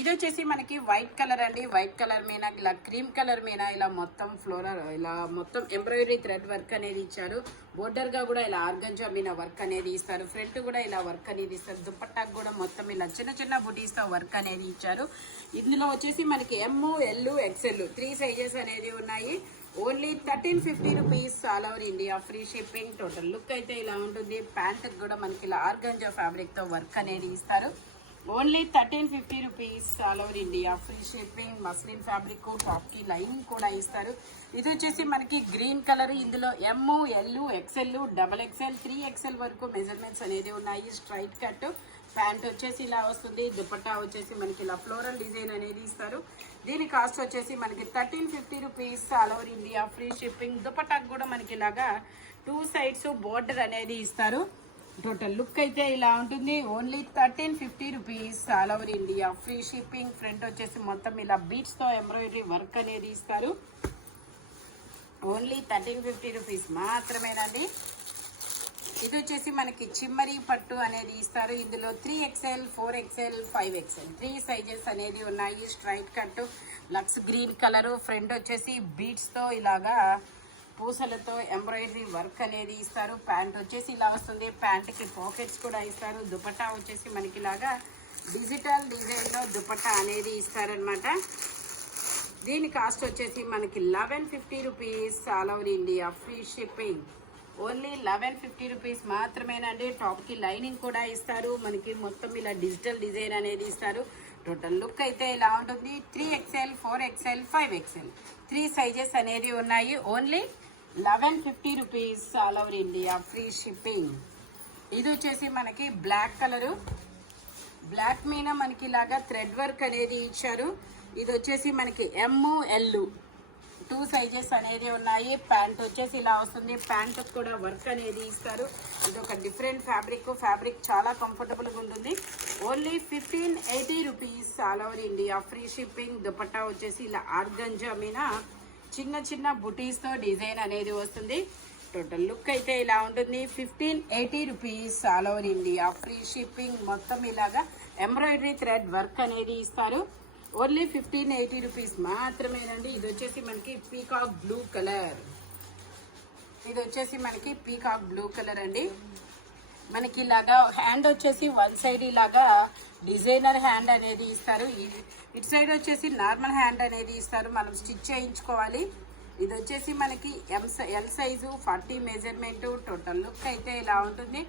ఇది వచ్చేసి మనకి వైట్ కలర్ అండి. వైట్ కలర్ మీద ఇలా క్రీమ్ కలర్ మీద ఇలా మొత్తం ఫ్లోరల్ ఇలా మొత్తం ఎంబ్రాయిడరీ థ్రెడ్ వర్క్ అనేది ఇచ్చారు. బోర్డర్ గా కూడా ఇలా ఆర్గంజా మీద వర్క్ అనేది ఇస్తారు. ఫ్రంట్ కూడా ఇలా వర్క్ అనేది ఇస్తారు. దుపట్టాకు కూడా మొత్తం ఇలా చిన్న చిన్న బుటీస్ తో వర్క్ అనేది ఇచ్చారు. ఇందులో వచ్చేసి మనకి ఎమ్, ఎల్, ఎక్స్ఎల్ 3 సైజెస్ అనేది ఉన్నాయి. Only 1350 rupees all over India, free shipping. Total look అయితే ఇలా ఉంటుంది. ప్యాంట్ కూడా మనకి ఇలా ఆర్గంజా ఫ్యాబ్రిక్ తో వర్క్ అనేది ఇస్తారు. Only 1350 rupees all over India, free shipping. Muslin fabric top కి లైనింగ్ కూడా ఇస్తారు. ఇది వచ్చేసి మనకి గ్రీన్ కలర్. ఇందులో M, L, XL, double XL, 3XL వరకు మెజర్మెంట్స్ అనేది ఉన్నాయి. స్ట్రైట్ కట్ ప్యాంట్ వచ్చేసి ఇలా వస్తుంది. దుపట్టా వచ్చేసి మనకి ఇలా ఫ్లోరల్ డిజైన్ అనేది ఇస్తారు. దీని కాస్ట్ వచ్చేసి మనకి 1350 rupees all over India, free shipping. దుపట్టాకు కూడా మనకి ఇలాగా 2 సైడ్స్ బోర్డర్ అనేది ఇస్తారు. టోటల్ లుక్ అయితే ఇలా ఉంటుంది. Only 1350 rupees all over India, free shipping. Front వచ్చేసి మొత్తం ఇలా బీట్స్ తో ఎంబ్రాయిడరీ వర్క్ అనేది ఇస్తారు. ఓన్లీ 1350 రూపీస్ మాత్రమేనండి. ఇది వచ్చేసి మనకి చిమ్మరి పట్టు అనేది ఇస్తారు. ఇందులో 3XL, 4XL, 5XL 3 సైజెస్ అనేది ఉన్నాయి. Straight cut lux green colour. Front వచ్చేసి బీట్స్ తో ఇలాగా పూసలతో ఎంబ్రాయిడరీ వర్క్ అనేది ఇస్తారు. ప్యాంట్ వచ్చేసి ఇలా వస్తుంది. ప్యాంట్కి పాకెట్స్ కూడా ఇస్తారు. దుపట్టా వచ్చేసి మనకి ఇలాగా డిజిటల్ డిజైన్లో దుపట్టా అనేది ఇస్తారనమాట. దీని కాస్ట్ వచ్చేసి మనకి 1150 rupees all over India, free shipping. Only 1150 rupees మాత్రమేనండి. టాప్కి లైనింగ్ కూడా ఇస్తారు. మనకి మొత్తం ఇలా డిజిటల్ డిజైన్ అనేది ఇస్తారు. టోటల్ లుక్ అయితే ఇలా ఉంటుంది. 3XL, 4XL, 5XL 3 సైజెస్ అనేది ఉన్నాయి. Only 1150 rupees all over India, free shipping. ఇది వచ్చేసి మనకి బ్లాక్ కలరు. బ్లాక్ మీద మనకి ఇలాగా థ్రెడ్ వర్క్ అనేది ఇచ్చారు. ఇది వచ్చేసి మనకి ఎమ్, ఎల్ 2 సైజెస్ అనేది ఉన్నాయి. ప్యాంట్ వచ్చేసి ఇలా వస్తుంది. ప్యాంట్ కూడా వర్క్ అనేది ఇస్తారు. ఇది ఒక డిఫరెంట్ ఫ్యాబ్రిక్ చాలా కంఫర్టబుల్గా ఉంటుంది. Only 1580 rupees all over India, free shipping. Dupatta వచ్చేసి ఇలా ఆర్గంజా మీద చిన్న చిన్న బుటీస్తో డిజైన్ అనేది వస్తుంది. టోటల్ లుక్ అయితే ఇలా ఉంటుంది. 1580 rupees all over India, free shipping. మొత్తం ఇలాగా ఎంబ్రాయిడరీ థ్రెడ్ వర్క్ అనేది ఇస్తారు. ఓన్లీ 1580 రూపీస్ మాత్రమేనండి. ఇది వచ్చేసి మనకి పీకాక్ బ్లూ కలర్. ఇది వచ్చేసి మనకి పీకాక్ బ్లూ కలర్ అండి. మనకి ఇలాగా హ్యాండ్ వచ్చేసి వన్ సైడ్ ఇలాగా డిజైనర్ హ్యాండ్ అనేది ఇస్తారు. ఇటు సైడ్ వచ్చేసి నార్మల్ హ్యాండ్ అనేది ఇస్తారు. మనం స్టిచ్ చేయించుకోవాలి. ఇది వచ్చేసి మనకి L size 40 measurement. Total look అయితే ఇలా ఉంటుంది.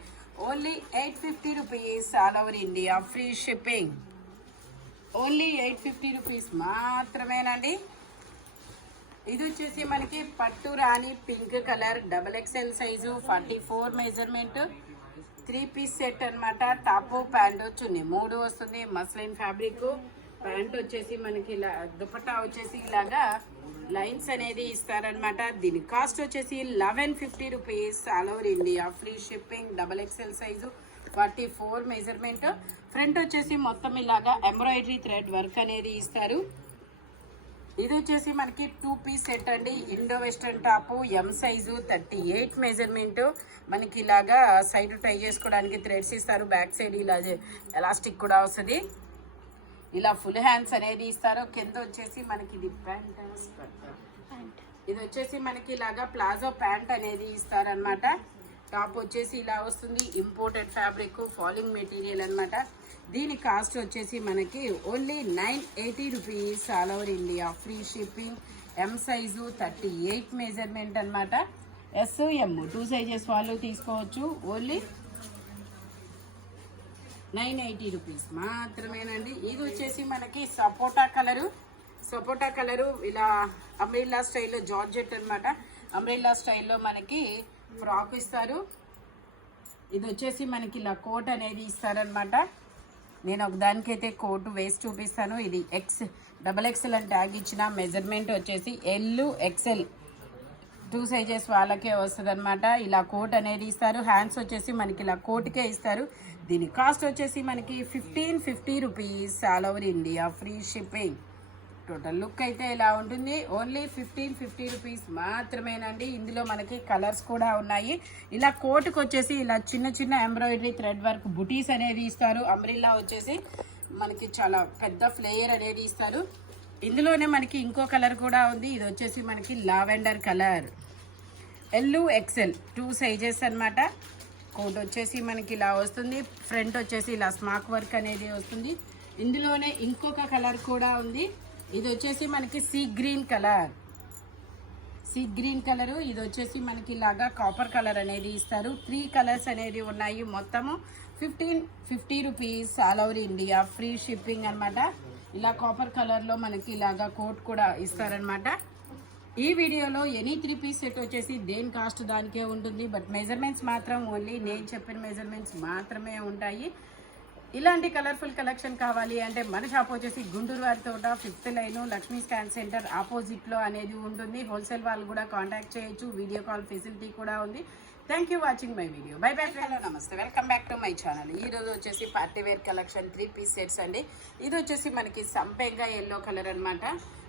Only 850 rupees all over India, free shipping. Only 850 rupees మాత్రమేనండి. ఇది వచ్చేసి మనకి పట్టు రాణి pink colour, double XL size 44 measurement, 3 piece set అనమాట. టాప్ ప్యాంట్ చున్నీ 3 వస్తుంది. Muslin fabric. ప్యాంట్ వచ్చేసి మనకి ఇలా, దుపట్టా వచ్చేసి ఇలాగా లైన్స్ అనేది ఇస్తారనమాట. దీని కాస్ట్ వచ్చేసి 1150 rupees all over India, free shipping. Double XL size 44 measurement. Front వచ్చేసి మొత్తం ఇలాగా ఎంబ్రాయిడరీ థ్రెడ్ వర్క్ అనేది ఇస్తారు. ఇది వచ్చేసి మనకి 2 పీస్ సెట్ అండి. ఇండో వెస్టర్న్ టాప్, ఎం సైజు 38 మెజర్మెంట్. మనకి ఇలాగా సైడ్ టై చేసుకోవడానికి థ్రెడ్స్ ఇస్తారు. బ్యాక్ సైడ్ ఇలా ఎలాస్టిక్ కూడా వస్తుంది. ఇలా ఫుల్ హ్యాండ్స్ అనేది ఇస్తారు. కింద వచ్చేసి మనకి ఇది ప్యాంట్. ఇది వచ్చేసి మనకి ఇలాగా ప్లాజో ప్యాంట్ అనేది ఇస్తారనమాట. టాప్ వచ్చేసి ఇలా వస్తుంది. ఇంపోర్టెడ్ ఫ్యాబ్రిక్, ఫాలింగ్ మెటీరియల్ అనమాట. దీని కాస్ట్ వచ్చేసి మనకి only 980 rupees all over India, free shipping. M size 38 measurement అనమాట. ఎస్, ఎమ్ 2 సైజెస్ వాళ్ళు తీసుకోవచ్చు. ఓన్లీ 980 రూపీస్ మాత్రమేనండి. ఇది వచ్చేసి మనకి సపోటా కలరు ఇలా అంబ్రెల్లా స్టైల్లో జార్జెట్ అనమాట. అంబ్రెల్లా స్టైల్లో మనకి ఫ్రాక్ ఇస్తారు. ఇది వచ్చేసి మనకి ఇలా కోట్ అనేది ఇస్తారనమాట. నేను ఒకదానికైతే కోట్ వేసి చూపిస్తాను. ఇది డబల్ ఎక్స్ఎల్ అని ట్యాగ్ ఇచ్చిన. మెజర్మెంట్ వచ్చేసి ఎల్, ఎక్స్ఎల్ 2 సైజెస్ వాళ్ళకే వస్తుంది అనమాట. ఇలా కోట్ అనేది ఇస్తారు. హ్యాండ్స్ వచ్చేసి మనకి ఇలా కోట్కే ఇస్తారు. దీని కాస్ట్ వచ్చేసి మనకి 1550 rupees all over India, free shipping. Total look అయితే ఇలా ఉంటుంది. ఓన్లీ 1550 రూపీస్ మాత్రమేనండి. ఇందులో మనకి కలర్స్ కూడా ఉన్నాయి. ఇలా కోటుకు వచ్చేసి ఇలా చిన్న చిన్న ఎంబ్రాయిడరీ థ్రెడ్ వర్క్ బుటీస్ అనేది ఇస్తారు. అంబ్రిల్లా వచ్చేసి మనకి చాలా పెద్ద ఫ్లేయర్ అనేది ఇస్తారు. ఇందులోనే మనకి ఇంకో కలర్ కూడా ఉంది. ఇది వచ్చేసి మనకి లావెండర్ కలర్, LXL 2 సైజెస్ అన్నమాట. కోట్ వచ్చేసి మనకి ఇలా వస్తుంది. ఫ్రంట్ వచ్చేసి ఇలా స్మాక్ వర్క్ అనేది వస్తుంది. ఇందులోనే ఇంకొక కలర్ కూడా ఉంది. ఇది వచ్చేసి మనకి సీ గ్రీన్ కలర్, ఇది వచ్చేసి మనకి ఇలాగా కాపర్ కలర్ అనేది ఇస్తారు. 3 కలర్స్ అనేది ఉన్నాయి. మొత్తము 50 rupees all over India, free shipping అనమాట. ఇలా కాపర్ కలర్లో మనకి ఇలాగా కోట్ కూడా ఇస్తారనమాట. ఈ వీడియోలో ఎనీ 3 పీస్ సెట్ వచ్చేసి దేని కాస్ట్ దానికే ఉంటుంది. బట్ మెజర్మెంట్స్ మాత్రం ఓన్లీ నేను చెప్పిన మెజర్మెంట్స్ మాత్రమే ఉంటాయి. ఇలాంటి కలర్ఫుల్ కలెక్షన్ కావాలి అంటే మన షాప్ వచ్చేసి గుంటూరు వారి తోట 5th line Lakshmi scan centre ఆపోజిట్లో అనేది ఉంటుంది. హోల్సేల్ వాళ్ళు కూడా కాంటాక్ట్ చేయొచ్చు. వీడియో కాల్ ఫెసిలిటీ కూడా ఉంది. Thank you watching my video. Bye bye friend. నమస్తే, welcome back to my channel. ఈ రోజు వచ్చేసి party wear collection 3 piece sets అండి. ఇది వచ్చేసి మనకి సంపెంగా ఎల్లో కలర్ అనమాట.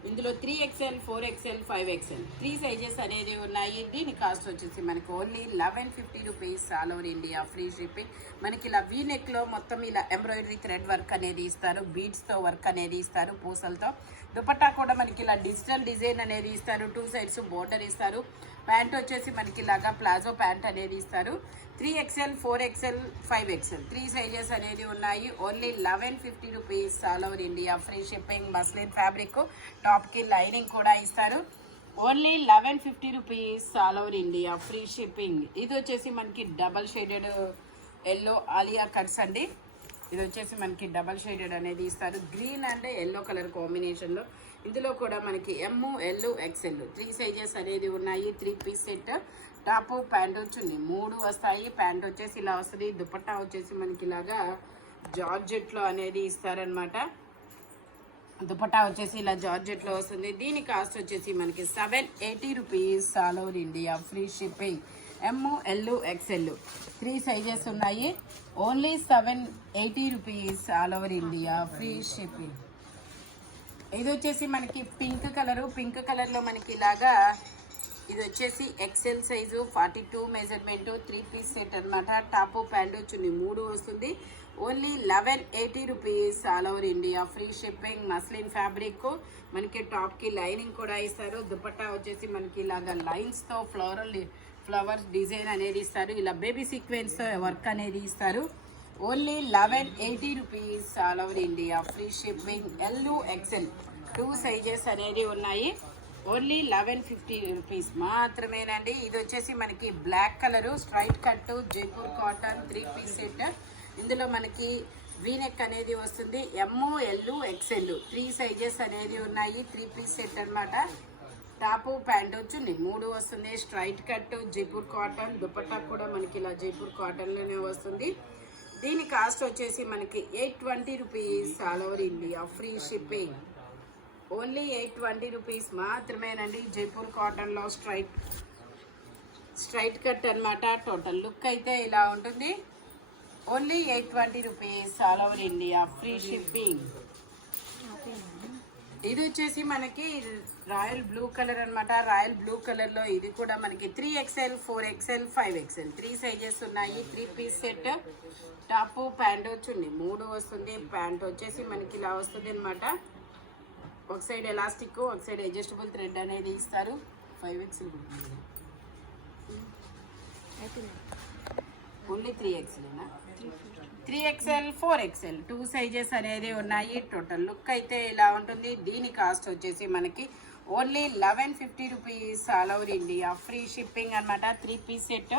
ఇందులో 3XL, 4XL, 5XL 3 సైజెస్ అనేది ఉన్నాయి. దీని కాస్ట్ వచ్చేసి మనకి only 1150 rupees all over India, free shipping. మనకి ఇలా వీ నెక్లో మొత్తం ఇలా ఎంబ్రాయిడరీ థ్రెడ్ వర్క్ అనేది ఇస్తారు. బీడ్స్తో వర్క్ అనేది ఇస్తారు, పూసలతో. దుపట్టా కూడా మనకి ఇలా డిజిటల్ డిజైన్ అనేది ఇస్తారు. 2 సైడ్స్ బోర్డర్ ఇస్తారు. ప్యాంట్ వచ్చేసి మనకి ఇలాగా ప్లాజో ప్యాంట్ అనేది ఇస్తారు. 3XL, 4XL, 5XL 3 సైజెస్ అనేది ఉన్నాయి. Only 1150 rupees all over India, free shipping. Muslin fabric, టాప్కి లైనింగ్ కూడా ఇస్తారు. Only 1150 rupees all over India, free shipping. ఇది వచ్చేసి మనకి double shaded yellow Alia cuts అండి. ఇది వచ్చేసి మనకి డబల్ షేడెడ్ అనేది ఇస్తారు. గ్రీన్ అండ్ ఎల్లో కలర్ కాంబినేషన్లో. ఇందులో కూడా మనకి ML, XL 3 సైజెస్ అనేది ఉన్నాయి. 3 పీస్ సెట్. టాపు, ప్యాంట్ చున్నీ 3 వస్తాయి. ప్యాంట్ వచ్చేసి ఇలా వస్తుంది. దుపట్టా వచ్చేసి మనకి ఇలాగా జార్జెట్లో అనేది ఇస్తారనమాట. దుపట్టా వచ్చేసి ఇలా జార్జెట్లో వస్తుంది. దీని కాస్ట్ వచ్చేసి మనకి 780 rupees all over India, free shipping. ML, XL 3 sizes ఉన్నాయి. Only 780 rupees all over India, free shipping. ఇది వచ్చేసి మనకి పింక్ కలరు. పింక్ కలర్లో మనకి ఇలాగా ఇది వచ్చేసి XL size, 42 measurement, 3 piece set అనమాట. టాపు, ప్యాంటు చున్నీ 3 వస్తుంది. Only 1180 rupees all over India, free shipping. Muslin fabric. మనకి టాప్కి లైనింగ్ కూడా ఇస్తారు. దుపట్టా వచ్చేసి మనకి ఇలాగా లైన్స్తో ఫ్లవర్స్ డిజైన్ అనేది ఇస్తారు. ఇలా బేబీ సీక్వెన్స్తో వర్క్ అనేది ఇస్తారు. Only 1180 rupees all over India, free shipping. LXL 2 sizes అనేది ఉన్నాయి. ఓన్లీ 1150 రూపీస్ మాత్రమేనండి. ఇది వచ్చేసి మనకి black colour, straight cut, Jaipur cotton 3 piece set. ఇందులో మనకి వీనెక్ అనేది వస్తుంది. ML, XL 3 సైజెస్ అనేది ఉన్నాయి. 3 పీస్ సెట్ అనమాట. టాపు, ప్యాంటు చున్నీ 3 వస్తుంది. Straight cut, Jaipur cotton. Dupatta కూడా మనకి ఇలా జైపూర్ కాటన్లోనే వస్తుంది. దీని కాస్ట్ వచ్చేసి మనకి 820 rupees all over India, free shipping. Only 820 rupees మాత్రమేనండి. జైపూర్ కాటన్లో స్ట్రైట్ కట్ అనమాట. టోటల్ లుక్ అయితే ఇలా ఉంటుంది. Only 820 rupees all over India, free shipping. ఇది వచ్చేసి మనకి రాయల్ బ్లూ కలర్ అనమాట. రాయల్ బ్లూ కలర్లో ఇది కూడా మనకి 3XL, 4XL, 5XL 3 సైజెస్ ఉన్నాయి. 3 పీస్ సెట్. టాపు, ప్యాంటు చున్నీ 3 వస్తుంది. ప్యాంట్ వచ్చేసి మనకి ఇలా వస్తుంది అనమాట. ఒక సైడ్ ఎలాస్టిక్, ఒక సైడ్ అడ్జస్టబుల్ థ్రెడ్ అనేది ఇస్తారు. 5XL only 3XL 3XL, 4XL 2 sizes అనేది ఉన్నాయి. టోటల్ లుక్ అయితే ఇలా ఉంటుంది. దీని కాస్ట్ వచ్చేసి మనకి only 1150 rupees all over India, free shipping అనమాట. 3 పీస్ సెట్.